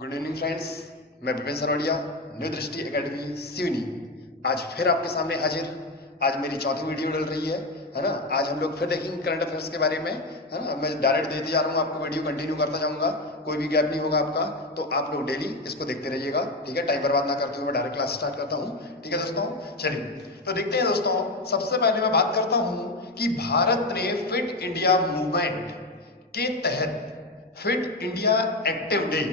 Good evening friends, मैं Vipin सरवड़िया, new दृष्टि academy Seoni आज फिर आपके सामने हाजिर। आज मेरी चौथी वीडियो डल रही है ना। आज हम लोग फिर देखेंगे करंट अफेयर्स के बारे में, है ना। मैं डायरेक्ट देते जा रहा हूँ आपको, वीडियो कंटिन्यू करता जाऊँगा, कोई भी गैप नहीं होगा आपका, तो आप लोग डेली इसको देखते रहिएगा, ठीक है। टाइम बर्बाद ना करते हुए मैं डायरेक्ट क्लास स्टार्ट करता हूँ, ठीक है दोस्तों। चलिए तो देखते हैं दोस्तों। सबसे पहले मैं बात करता हूँ कि भारत ने फिट इंडिया मूवमेंट के तहत fit India active day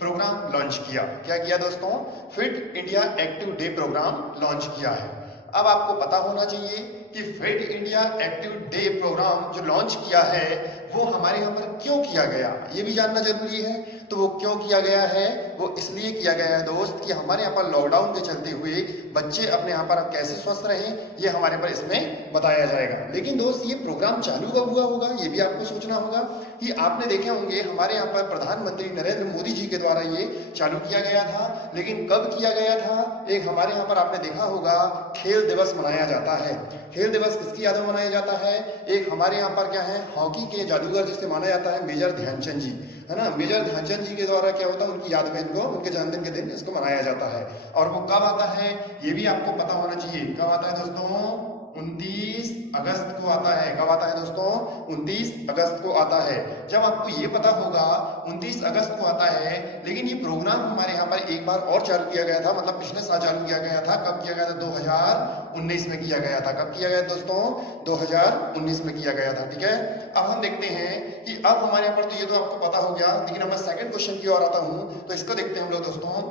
programme launch किया। क्या किया दोस्तों? Fit India active day programme launch किया है। अब आपको पता होना चाहिए कि fit India active day programme जो लॉन्च किया है वो हमारे यहाँ पर क्यों किया गया, ये भी जानना जरूरी है। तो वो क्यों किया गया है? वो इसलिए किया गया है दोस्त कि हमारे यहाँ पर लॉकडाउन के चलते हुए बच्चे अपने यहाँ पर कैसे स्वस्थ रहें, ये हमारे पर इसमें बताया जाएगा। लेकिन दोस्त ये प्रोग्राम चालू कब हुआ होगा, ये भी आपको सोचना होगा। कि आपने देखे होंगे हमारे यहाँ पर प्रधानमंत्री नरेंद्र मोदी जी के द्वारा ये चालू किया गया था, लेकिन कब किया गया था? एक हमारे यहाँ पर आपने देखा होगा खेल दिवस मनाया जाता है। खेल दिवस किसकी याद में मनाया जाता है? एक हमारे यहाँ पर क्या है, हॉकी के जादूगर जिसे माना जाता है मेजर ध्यानचंद जी, है ना। मेजर ध्यानचंद जी के द्वारा क्या होता है, उनकी याद में इनको, उनके जन्मदिन के दिन इसको मनाया जाता है। और वो कब आता है ये भी आपको पता होना चाहिए। कब आता है दोस्तों? 29 अगस्त को आता है। कब आता है दोस्तों? 29 अगस्त को आता है। जब आपको ये पता होगा 29 अगस्त को आता है, लेकिन ये प्रोग्राम हमारे यहाँ पर एक बार और चालू किया गया था, मतलब पिछले साल चालू किया गया था। कब किया गया था? 2019 में किया गया था। कब किया गया दोस्तों? 2019 में किया गया था, ठीक है। अब हम देखते हैं कि अब हमारे यहाँ पर तो ये तो आपको पता हो गया, लेकिन अब मैं सेकंड क्वेश्चन की ओर आता हूँ। तो इसको देखते हैं हम लोग दोस्तों।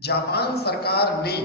जापान सरकार ने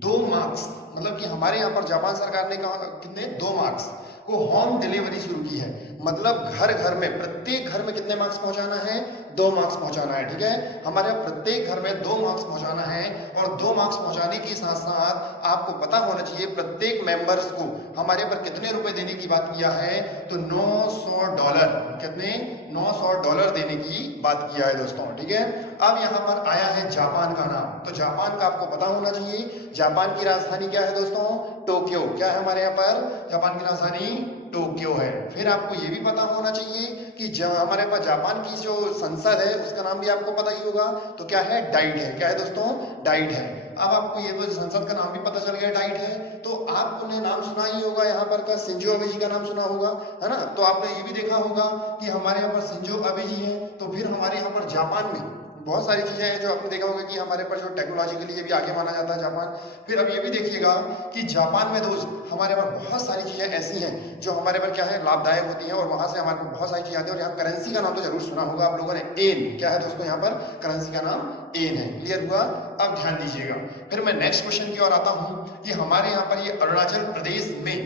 2 मार्क्स, मतलब कि हमारे यहाँ पर जापान सरकार ने कहा कितने, 2 मार्क्स को होम डिलीवरी शुरू की है। मतलब घर घर में, प्रत्येक घर में कितने मार्क्स पहुंचाना है? 2 मार्क्स पहुंचाना है, ठीक है। हमारे प्रत्येक घर में 2 मार्क्स पहुंचाना है। और 2 मार्क्स पहुंचाने के साथ साथ आपको पता होना चाहिए प्रत्येक मेंबर्स को हमारे पर कितने रुपए देने की बात किया है? तो $900, कितने? $900 देने की बात किया है दोस्तों, ठीक है। अब यहाँ पर आया है जापान का नाम। तो जापान का आपको पता होना चाहिए। जापान की राजधानी क्या है दोस्तों? टोक्यो। क्या है हमारे यहाँ पर? जापान की राजधानी टोक्यो है। फिर आपको ये भी पता होना चाहिए कि हमारे पास जापान की जो संसद है उसका नाम भी आपको पता ही होगा। तो क्या है? डाइट है। क्या है दोस्तों? डाइट है। अब आपको ये तो संसद का नाम भी पता चल गया, डाइट है। तो आपने नाम सुना ही होगा यहाँ पर का, शिंजो अबे जी का नाम सुना होगा, है ना। तो आपने ये भी देखा होगा कि हमारे यहाँ पर शिंजो अबे जी हैं। तो फिर हमारे यहाँ पर जापान में बहुत सारी चीजें हैं जो आपने देखा होगा कि हमारे पर जो टेक्नोलॉजी के लिए भी आगे माना जाता है जापान। फिर अब ये भी देखिएगा कि जापान में दोस्त हमारे पर बहुत सारी चीजें ऐसी हैं जो हमारे पर क्या है, लाभदायक होती हैं, और वहां से हमारे को बहुत सारी चीजें आती है। और यहाँ करेंसी का नाम तो जरूर सुना होगा आप लोगों ने, एन। क्या है दोस्तों? यहाँ पर करेंसी का नाम एन है। क्लियर हुआ? अब ध्यान दीजिएगा। फिर मैं नेक्स्ट क्वेश्चन की ओर आता हूँ कि हमारे यहाँ पर ये अरुणाचल प्रदेश में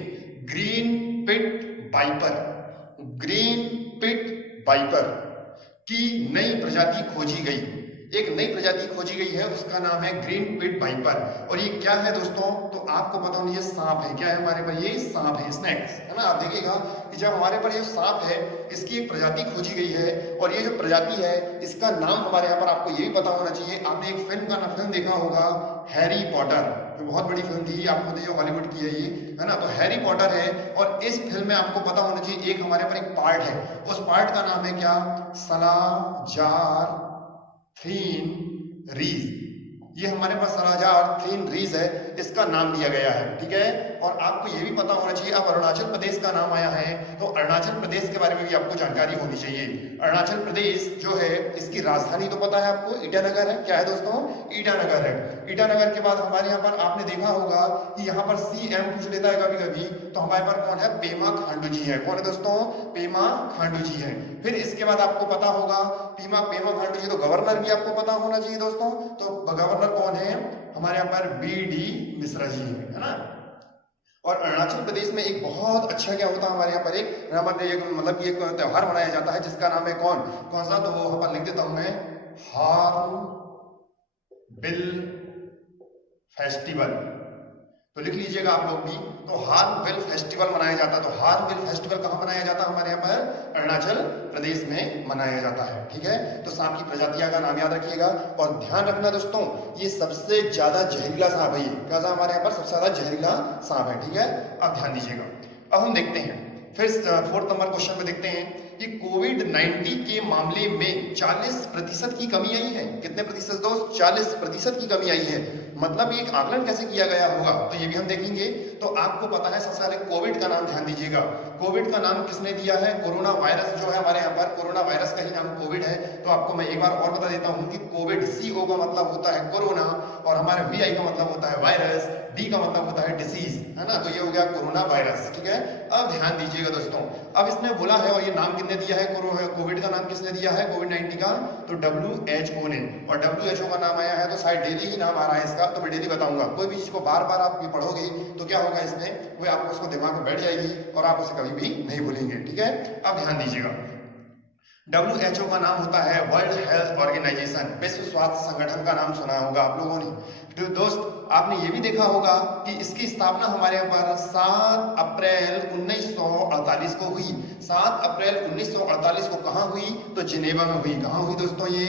green pit viper, green pit viper की नई प्रजाति खोजी गई। एक नई प्रजाति खोजी गई है, उसका नाम है ग्रीन पिट वाइपर। और ये क्या है दोस्तों? तो आपको पता होना, ये सांप है। क्या है हमारे पर? ये सांप है, स्नेक्स, है ना। आप देखिएगा कि जब हमारे पर ये सांप है, इसकी एक प्रजाति खोजी गई है। और ये जो प्रजाति है इसका नाम हमारे यहाँ पर आपको ये भी पता होना चाहिए। आपने एक फिल्म देखा होगा, हैरी पॉटर, जो बहुत बड़ी फिल्म थी, आपको जो हॉलीवुड की है ये, है ना। तो हैरी पॉटर है, और इस फिल्म में आपको पता होना चाहिए एक हमारे पर एक पार्ट है, उस पार्ट का नाम है क्या? सलाजार थीन रीज। ये हमारे पास सलाजार थीन रीज है, इसका नाम दिया गया है, ठीक है। और आपको ये भी पता होना चाहिए, अब अरुणाचल प्रदेश का नाम आया है तो अरुणाचल प्रदेश के बारे में भी आपको जानकारी होनी चाहिए। अरुणाचल प्रदेश जो है, इसकी राजधानी तो पता है आपको, ईटानगर है। क्या है दोस्तों? ईटानगर है। ईटानगर के बाद हमारे यहाँ पर आपने देखा होगा कि यहाँ पर सीएम पूछ लेता है कभी कभी, तो हमारे पास कौन है? पेमा खांडू जी है। कौन है दोस्तों? पेमा खांडू जी है। फिर इसके बाद आपको पता होगा पेमा खांडू जी, तो गवर्नर भी आपको पता होना चाहिए दोस्तों। तो गवर्नर कौन है? हमारे यहाँ पर BD मिश्रा जी है ना। और अरुणाचल प्रदेश में एक बहुत अच्छा क्या होता है हमारे यहाँ पर, एक मतलब ये त्योहार मनाया जाता है जिसका नाम है कौन सा? तो वो यहाँ पर लिख देता हूं मैं, हॉर्न बिल फेस्टिवल। तो लिख लीजिएगा आप लोग भी। तो हॉर्नबिल फेस्टिवल मनाया जाता है। तो हॉर्नबिल फेस्टिवल कहाँ मनाया जाता है? हमारे यहाँ पर अरुणाचल प्रदेश में मनाया जाता है, ठीक है। तो सांप की प्रजातियां का नाम याद रखिएगा। और ध्यान रखना दोस्तों, ये सबसे ज्यादा जहरीला सांप है। क्या हमारे यहाँ पर सबसे ज्यादा जहरीला सांप है, ठीक है। अब ध्यान दीजिएगा। अब हम देखते हैं फिर 4th नंबर क्वेश्चन में देखते हैं कि कोविड-19 के मामले में 40% की कमी आई है। कितने प्रतिशत दोस्त? 40% की कमी आई है। मतलब ये आकलन कैसे किया गया होगा तो ये भी हम देखेंगे। तो आपको पता है, सबसे पहले कोविड का नाम ध्यान दीजिएगा। कोविड का नाम किसने दिया है? कोरोना वायरस जो है हमारे यहाँ पर, कोरोना वायरस का ही नाम कोविड है। तो आपको मैं एक बार और बता देता हूँ कि कोविड CO का मतलब होता है कोरोना, और हमारे VI का मतलब होता है वायरस, D का मतलब होता है डिसीज, है ना। तो ये हो गया कोरोना वायरस, ठीक है। अब ध्यान दीजिएगा दोस्तों, अब इसने बोला है, और ये नाम किसने दिया है? कोविड का नाम किसने दिया है कोविड-19 का? तो WHO ने। और WHO का नाम आया है तो शायद डेली ही नाम आ रहा है इसका, तो मैं डेली बताऊंगा। कोई भी चीज को बार बार आप पढ़ोगे तो क्या होगा इसमें, वो आपको उसको दिमाग में बैठ जाएगी और आप उसे कभी भी नहीं भूलेंगे, ठीक है। अब ध्यान दीजिएगा, WHO का नाम होता है वर्ल्ड हेल्थ ऑर्गेनाइजेशन, विश्व स्वास्थ्य संगठन का नाम सुना होगा आप लोगों ने। तो दोस्त आपने ये भी देखा होगा कि इसकी स्थापना हमारे यहाँ पर 7 अप्रैल 1948 को हुई। 7 अप्रैल 1948 को कहाँ हुई? तो जिनेवा में हुई। कहाँ हुई दोस्तों? ये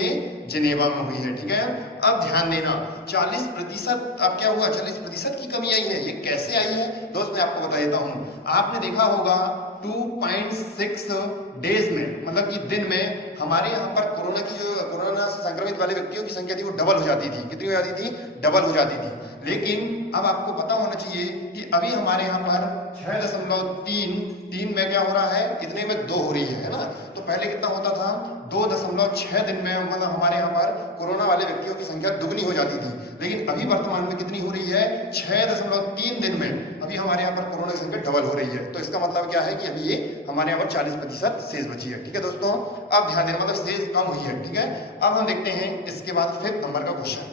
जिनेवा में हुई है, ठीक है। अब ध्यान देना, 40%, अब क्या हुआ? 40% की कमी आई है। ये कैसे आई है दोस्त? मैं आपको बता देता हूँ। आपने देखा होगा 2.6 डेज में, मतलब कि दिन में हमारे यहाँ पर कोरोना से संक्रमित वाले व्यक्तियों की संख्या थी वो डबल हो जाती थी। कितनी हो जाती थी? डबल हो जाती थी। लेकिन अब आपको पता होना चाहिए कि अभी हमारे यहाँ पर 6.3 में क्या हो रहा है? इतने में 2 हो रही है ना। तो पहले कितना होता था? 2.6 दिन में मतलब हमारे यहाँ पर कोरोना वाले व्यक्तियों की संख्या दुगनी हो जाती थी। लेकिन अभी वर्तमान में कितनी हो रही है? 6.3 दिन में अभी हमारे यहाँ पर कोरोना की संख्या डबल हो रही है। तो इसका मतलब क्या है कि अभी ये हमारे यहाँ पर 40% शेष बची है, ठीक है दोस्तों। अब ध्यान देना, मतलब शेष कम हुई है, ठीक है। अब हम देखते हैं इसके बाद 5th नंबर का क्वेश्चन।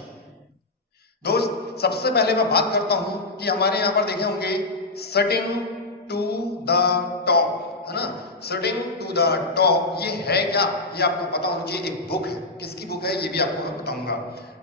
दोस्त सबसे पहले मैं बात करता हूं कि हमारे यहाँ पर देखे होंगे सिटिंग टू द टॉप, है ना। सिटिंग टू द टॉप ये है क्या? ये आपको पता होना चाहिए। एक बुक है। किसकी बुक है? ये भी आपको मैं बताऊंगा,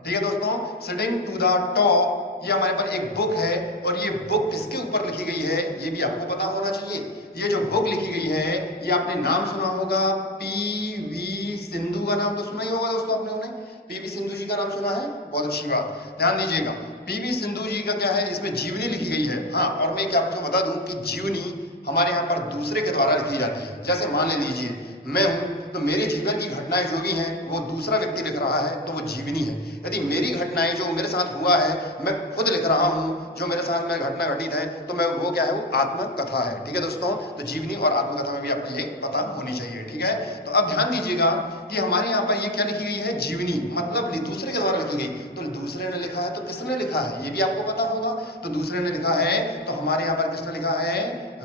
ठीक है दोस्तों। सिटिंग टू द टॉप ये हमारे पास एक बुक है, और ये बुक किसके ऊपर लिखी गई है ये भी आपको पता होना चाहिए। ये जो बुक लिखी गई है ये आपने नाम सुना होगा, PV सिंधु का नाम तो सुना ही होगा दोस्तों आपने। PV सिंधु जी का नाम सुना है? बहुत अच्छी बात, ध्यान दीजिएगा। PV सिंधु जी का क्या है? इसमें जीवनी लिखी गई है। हाँ, और मैं क्या आपको बता दूं कि जीवनी हमारे यहाँ पर दूसरे के द्वारा लिखी जाती है। जैसे मान लीजिए मैं हूं, तो मेरे जीवन की घटनाएं जो भी हैं वो दूसरा व्यक्ति लिख रहा है तो वो जीवनी है। यदि मेरी घटनाएं जो मेरे साथ हुआ है मैं खुद लिख रहा हूं, जो मेरे साथ में घटना घटित है, तो मैं वो क्या है? वो आत्मकथा है, ठीक है दोस्तों। तो जीवनी और आत्मकथा में भी आपको ये पता होनी चाहिए, ठीक है। तो अब ध्यान दीजिएगा कि हमारे यहाँ पर ये क्या लिखी गई है? जीवनी, मतलब दूसरे के द्वारा लिखी गई। तो दूसरे ने लिखा है तो किसने लिखा है ये भी आपको पता होगा। तो दूसरे ने लिखा है तो हमारे यहाँ पर किसने लिखा है?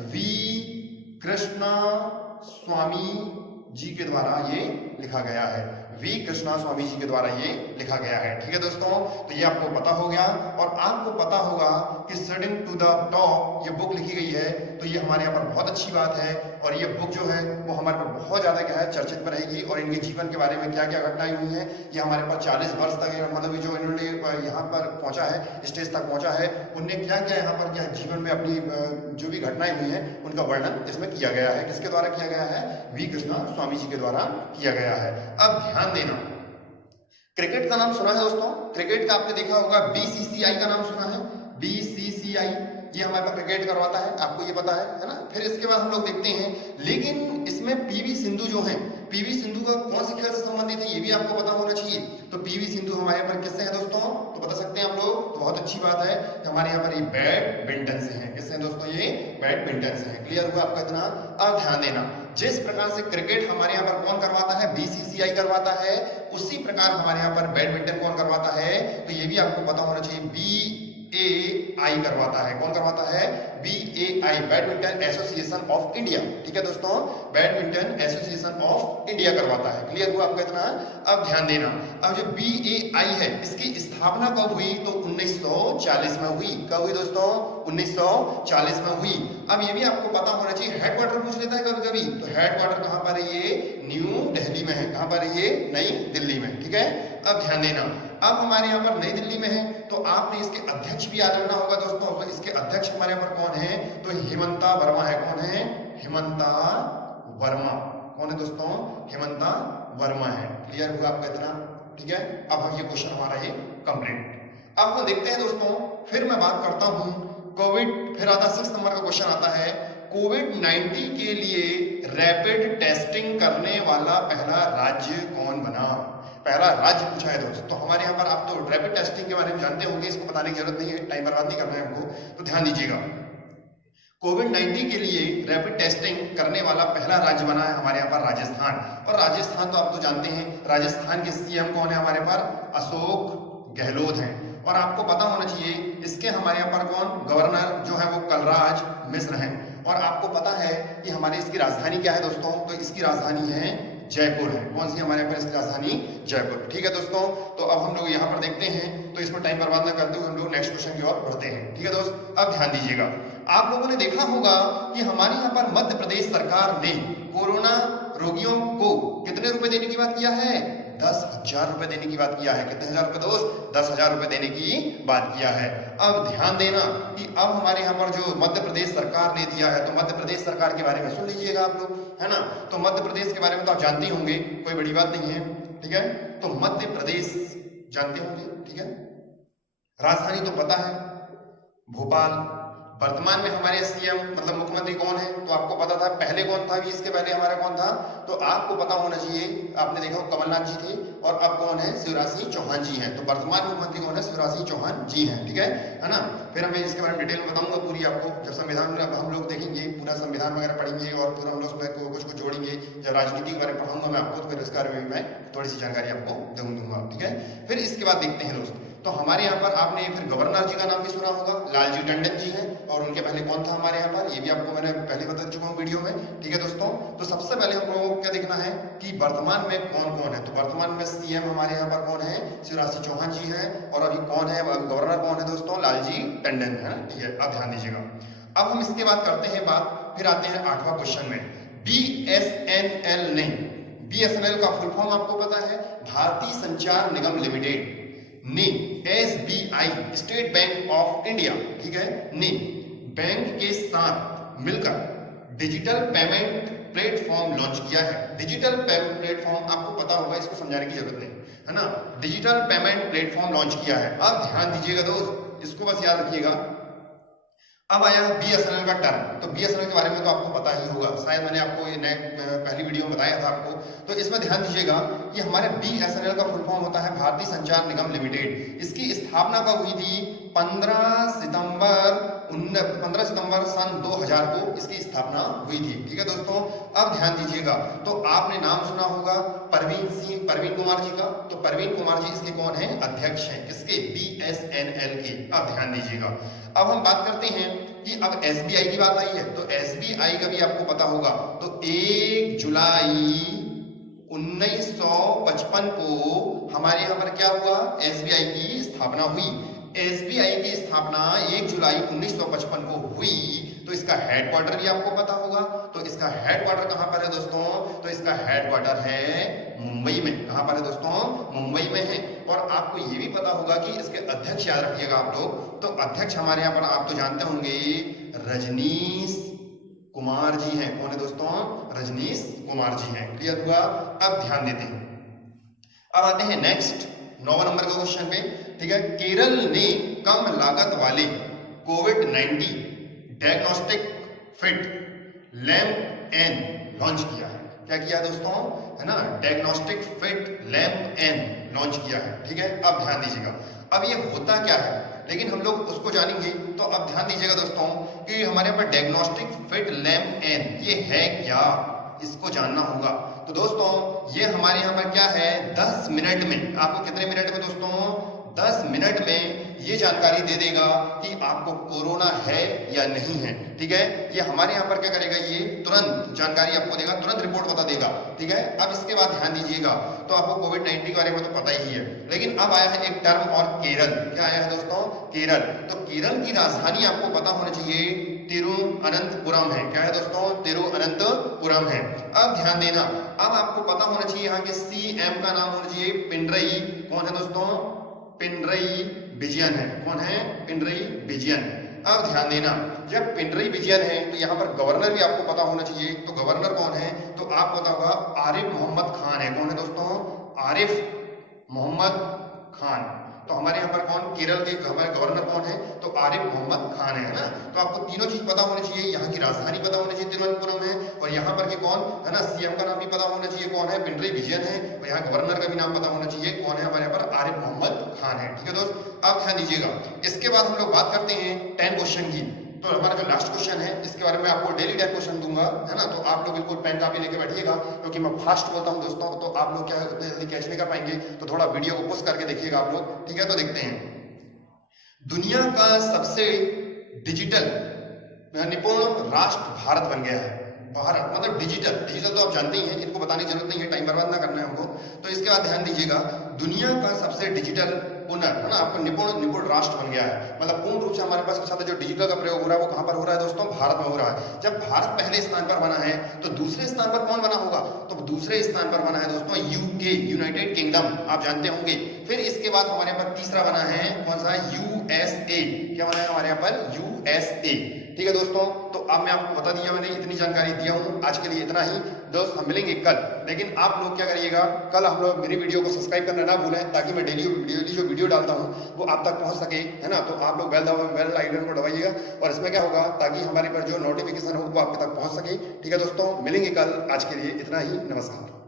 V कृष्णा स्वामी जी के द्वारा ये लिखा गया है। V कृष्णा स्वामी जी के द्वारा ये लिखा गया है, ठीक है दोस्तों। तो ये आपको पता हो गया। और आपको पता होगा कि सिटिंग टू द टॉप ये बुक लिखी गई है, तो ये हमारे यहाँ पर बहुत अच्छी बात है। और ये बुक जो है वो हमारे पर बहुत ज्यादा क्या है? चर्चित में रहेगी। और इनके जीवन के बारे में क्या क्या घटनाएं हुई हैं ये हमारे पास 40 वर्ष तक, मतलब जो इन्होंने यहाँ पर पहुंचा है, स्टेज तक पहुंचा है, उनने क्या क्या यहाँ पर क्या जीवन में अपनी जो भी घटनाएं हुई हैं उनका वर्णन इसमें किया गया है। किसके द्वारा किया गया है? V कृष्णा स्वामी जी के द्वारा किया गया है। अब ध्यान देना, क्रिकेट का नाम सुना है दोस्तों? क्रिकेट का आपने देखा होगा, BCCI का नाम सुना है? BCCI ये हमारे पास क्रिकेट करवाता है, आपको ये पता है ना। फिर इसके बाद हम लोग देखते हैं, लेकिन इसमें PV सिंधु जो है, PV सिंधु का कौन से खेल से संबंधित है ये भी आपको पता होना चाहिए। तो PV सिंधु हमारे यहाँ पर किससे है दोस्तों? तो बता सकते हैं आप लोग, तो बहुत अच्छी बात है। हमारे यहाँ पर ये बैडमिंटन से है। किससे दोस्तों? ये बैडमिंटन से है। क्लियर हुआ आपका इतना? अब ध्यान देना, जिस प्रकार से क्रिकेट हमारे यहाँ पर कौन करवाता है? BCCI करवाता है, उसी प्रकार हमारे यहाँ पर बैडमिंटन कौन करवाता है? तो ये भी आपको पता होना चाहिए, BAI करवाता है। कौन करवाता है? BAI, badminton association of India, ठीक है दोस्तों। बैडमिंटन एसोसिएशन ऑफ इंडिया करवाता है। क्लियर हुआ आपका इतना? अब ध्यान देना, अब जो BAI है इसकी स्थापना कब हुई? तो 1940 में हुई। कब हुई दोस्तों? 1940 में हुई। अब ये भी आपको पता होना चाहिए, हेडक्वार्टर पूछ लेता है कभी कभी, तो हेडक्वार्टर कहां पर है? ये न्यू दिल्ली में है। कहां पर है? ये नई दिल्ली में, ठीक है। अब ध्यान देना, अब हमारे यहाँ पर नई दिल्ली में है, तो आपने इसके अध्यक्ष भी याद रखना होगा दोस्तों। तो इसके अध्यक्ष हमारे यहाँ पर कौन है? तो हेमंता वर्मा है। कौन है? हेमंता वर्मा। कौन है दोस्तों? हेमंता वर्मा है। क्लियर हुआ आपका इतना? ठीक है। अब हम ये क्वेश्चन हमारा ये कंप्लीट। अब हम देखते हैं दोस्तों, फिर मैं बात करता हूं कोविड, फिर आता 6 नंबर का क्वेश्चन आता है, कोविड-19 के लिए रैपिड टेस्टिंग करने वाला पहला राज्य कौन बना? पहला राज्य पूछा है दोस्त। तो हमारे यहाँ पर आप तो रैपिड टेस्टिंग के बारे में जानते होंगे, इसको बताने की जरूरत नहीं है, टाइम बर्बाद नहीं करना है हमको, तो ध्यान दीजिएगा। कोविड-19 के लिए रैपिड टेस्टिंग करने वाला पहला राज्य बना है हमारे यहाँ पर राजस्थान। और राजस्थान तो आप तो जानते हैं, राजस्थान के सीएम कौन है हमारे पर? अशोक गहलोत हैं। और आपको पता होना चाहिए इसके हमारे यहाँ पर कौन गवर्नर जो है वो कलराज मिश्र हैं। और आपको पता है कि हमारे इसकी राजधानी क्या है दोस्तों? तो इसकी राजधानी है जयपुर है। कौन सी हमारे यहाँ पर इसकी राजधानी? जयपुर। ठीक है दोस्तों, तो अब हम लोग यहाँ पर देखते हैं, तो इसमें टाइम बर्बाद ना करते हुए हम लोग नेक्स्ट क्वेश्चन की ओर बढ़ते हैं। ठीक है दोस्त, अब ध्यान दीजिएगा। आप लोगों ने देखा होगा कि हमारे यहाँ पर मध्य प्रदेश सरकार ने कोरोना रोगियों को कितने रुपए देने की बात किया है? 10,000 रुपए देने की बात किया है। कितने हजार रुपए दोस्त? 10,000 रुपए देने की बात किया है। अब ध्यान देना कि अब हमारे यहाँ पर जो मध्य प्रदेश सरकार ने दिया है, तो मध्य प्रदेश सरकार के बारे में सुन लीजिएगा आप लोग, है ना। तो मध्य प्रदेश के बारे में तो आप जानते ही होंगे, कोई बड़ी बात नहीं है। ठीक है, तो मध्य प्रदेश जानते होंगे। ठीक है, राजधानी तो पता है भोपाल। वर्तमान में हमारे सीएम मतलब मुख्यमंत्री कौन है? तो आपको पता था, पहले कौन था? इसके पहले हमारा कौन था? तो आपको पता होना चाहिए, आपने देखा कमलनाथ जी थे, और अब कौन है? शिवराज सिंह चौहान जी हैं। तो वर्तमान मुख्यमंत्री कौन है? शिवराज सिंह चौहान जी हैं। ठीक है ना। फिर मैं इसके बारे में डिटेल में बताऊंगा पूरी आपको, जब संविधान हम लोग देखेंगे, पूरा संविधान वगैरह पढ़ेंगे, और फिर हम लोग उसमें कुछ जोड़ेंगे। जब राजनीति के बारे में पढ़ाऊंगा मैं आपको, तो फिर इसके बारे में मैं थोड़ी सी जानकारी आपको दूंगा। ठीक है, फिर इसके बाद देखते हैं दोस्त, तो हमारे यहाँ पर आपने फिर गवर्नर जी का नाम भी सुना होगा, लालजी टंडन जी हैं। और उनके पहले कौन था हमारे यहाँ पर? ये भी आपको मैंने पहले बता चुका हूँ वीडियो में। ठीक है दोस्तों, तो सबसे पहले हम लोगों को क्या देखना है कि वर्तमान में कौन कौन है। तो वर्तमान में सीएम हमारे यहाँ पर कौन है? शिवराज सिंह चौहान जी हैं। और अभी कौन है गवर्नर? कौन है दोस्तों? लालजी टंडन है। ठीक है, अब ध्यान दीजिएगा। अब हम इसके बाद करते हैं बात, फिर आते हैं 8वां क्वेश्चन में। BSNL ने, BSNL का फुल फॉर्म आपको पता है? भारतीय संचार निगम लिमिटेड ने SBI state bank of India, ठीक है, ने बैंक के साथ मिलकर डिजिटल पेमेंट प्लेटफॉर्म लॉन्च किया है। डिजिटल पेमेंट प्लेटफॉर्म आपको पता होगा, इसको समझाने की जरूरत नहीं है ना। डिजिटल पेमेंट प्लेटफॉर्म लॉन्च किया है। अब ध्यान दीजिएगा दोस्त, इसको बस याद रखिएगा। अब आया BSNL का टर्म। तो BSNL के बारे में तो आपको पता ही होगा, शायद मैंने आपको ये पहली वीडियो में बताया था आपको। तो इसमें ध्यान दीजिएगा कि हमारे BSNL का फुल फॉर्म होता है भारतीय संचार निगम लिमिटेड। इसकी स्थापना कब हुई थी? 15 सितंबर सन 2000 को इसकी स्थापना हुई थी। ठीक है दोस्तों, अब ध्यान दीजिएगा। तो आपने नाम सुना होगा परवीन कुमार जी का। तो परवीन कुमार जी इसके कौन है? अध्यक्ष हैं। किसके? BSNL के। अब ध्यान दीजिएगा। अब हम बात करते हैं कि अब SBI की बात आई है, तो SBI का भी आपको पता होगा। तो 1 जुलाई 1955 को हमारे यहाँ पर क्या हुआ? SBI की स्थापना हुई। SBI की स्थापना 1 जुलाई 1955 को हुई। तो इसका हेडक्वार्टर भी आपको पता होगा। तो इसका हेडक्वार्टर कहां पर है दोस्तों? तो इसका हेडक्वार्टर है मुंबई में। कहां पर है दोस्तों? मुंबई में है। और आपको ये भी पता होगा कि इसके अध्यक्ष याद रखिएगा आप लोग। तो अध्यक्ष हमारे यहाँ पर आप तो जानते होंगे रजनीश कुमार जी हैं। कौन है दोस्तों? रजनीश कुमार जी हैं। क्लियर हुआ? अब ध्यान देते हैं, अब आते हैं नेक्स्ट 9 नंबर के क्वेश्चन पे। ठीक है, केरल ने कम लागत वाले कोविड-19 diagnostic fit lamp N launch किया है। क्या किया दोस्तों? है ना, diagnostic fit lamp N launch किया है। ठीक है, अब ध्यान दीजिएगा। अब ये होता क्या है, लेकिन हम लोग उसको जानेंगे। तो अब ध्यान दीजिएगा दोस्तों कि हमारे यहाँ पर डायग्नोस्टिक फिट लैम्प एन ये है क्या, इसको जानना होगा। तो दोस्तों ये हमारे यहाँ पर क्या है, 10 मिनट में, आपको कितने मिनट में दोस्तों? 10 मिनट में ये जानकारी दे देगा कि आपको कोरोना है या नहीं है। ठीक है, ये हमारे यहाँ पर क्या करेगा, ये तुरंत जानकारी आपको देगा, तुरंत रिपोर्ट बता देगा। ठीक है, अब इसके बाद ध्यान दीजिएगा। तो आपको कोविड-19 के बारे में तो पता ही है, लेकिन अब आया है एक टर्म और केरल। क्या आया है दोस्तों? केरल। तो केरल की राजधानी आपको पता होना चाहिए तिरुअनंतपुरम है। क्या है दोस्तों? तिरुअनंतपुरम है। अब ध्यान देना, अब आपको पता होना चाहिए यहाँ के CM का नाम होना चाहिए पिनरई। कौन है दोस्तों? पिनरई विजयन है। कौन है? पिनरई विजयन। अब ध्यान देना, जब पिनरई विजयन है तो यहाँ पर गवर्नर भी आपको पता होना चाहिए। तो गवर्नर कौन है? तो आपको पता होगा आरिफ मोहम्मद खान है। कौन है दोस्तों? आरिफ मोहम्मद खान। तो तो हमारे यहाँ पर कौन, केरल के हमारे गवर्नर कौन है, तो आरिफ मोहम्मद खान है ना। तो आपको तीनों चीज पता होनी चाहिए, यहाँ की राजधानी पता होनी चाहिए तिरुवनंतपुरम है, और यहाँ पर के कौन है ना, सीएम का नाम भी पता होना चाहिए कौन है, पिनरई विजयन है, और यहाँ गवर्नर का भी नाम पता होना चाहिए कौन है, हमारे यहाँ पर आरिफ मोहम्मद खान है। ठीक है दोस्त, अब ध्यान दीजिएगा। इसके बाद हम लोग बात करते हैं 10 क्वेश्चन की। तो हमारा जो लास्ट क्वेश्चन है इसके बारे में आपको डेली 10 क्वेश्चन दूंगा, है ना। तो आप लोग बिल्कुल पेन कॉपी लेके बैठिएगा, क्योंकि मैं फास्ट बोलता हूं दोस्तों, तो आप लोग क्या है उतने जल्दी कैच नहीं कर पाएंगे, तो थोड़ा वीडियो को पुश करके देखिएगा आप लोग। ठीक है, तो देखते हैं। दुनिया का सबसे डिजिटल निपुण राष्ट्र भारत बन गया है। भारत मतलब डिजिटल, डिजिटल तो आप जानते ही हैं, इनको बताने की जरूरत नहीं है, टाइम बर्बाद ना करना है हमको। तो इसके बाद ध्यान दीजिएगा, दुनिया का सबसे डिजिटल पुनः है ना आपको निपुण राष्ट्र बन गया है। मतलब पूर्ण रूप से हमारे पास के साथ जो डिजिटल का प्रयोग हो रहा है वो कहां पर हो रहा है दोस्तों, भारत में हो रहा है। जब भारत पहले स्थान पर बना है तो दूसरे स्थान पर कौन बना होगा, तो दूसरे स्थान पर बना है दोस्तों यूके, यूनाइटेड किंगडम, आप जानते होंगे। फिर इसके बाद हमारे यहाँ पर तीसरा बना है कौन सा, यूएसए। क्या बना है हमारे यहाँ पर, यूएसए। ठीक है दोस्तों, तो अब मैं आपको बता दिया, मैंने इतनी जानकारी दिया हूं, आज के लिए इतना ही दोस्त। हम मिलेंगे कल, लेकिन आप लोग क्या करिएगा, कल हम लोग मेरी वीडियो को सब्सक्राइब करना ना भूलें, ताकि मैं डेली जो वीडियो डालता हूं वो आप तक पहुंच सके, है ना। तो आप लोग बेल आइकन को दबाइएगा, और इसमें क्या होगा, ताकि हमारे पर जो नोटिफिकेशन हो वो आपके तक पहुंच सके। ठीक है दोस्तों, मिलेंगे कल, आज के लिए इतना ही, नमस्कार।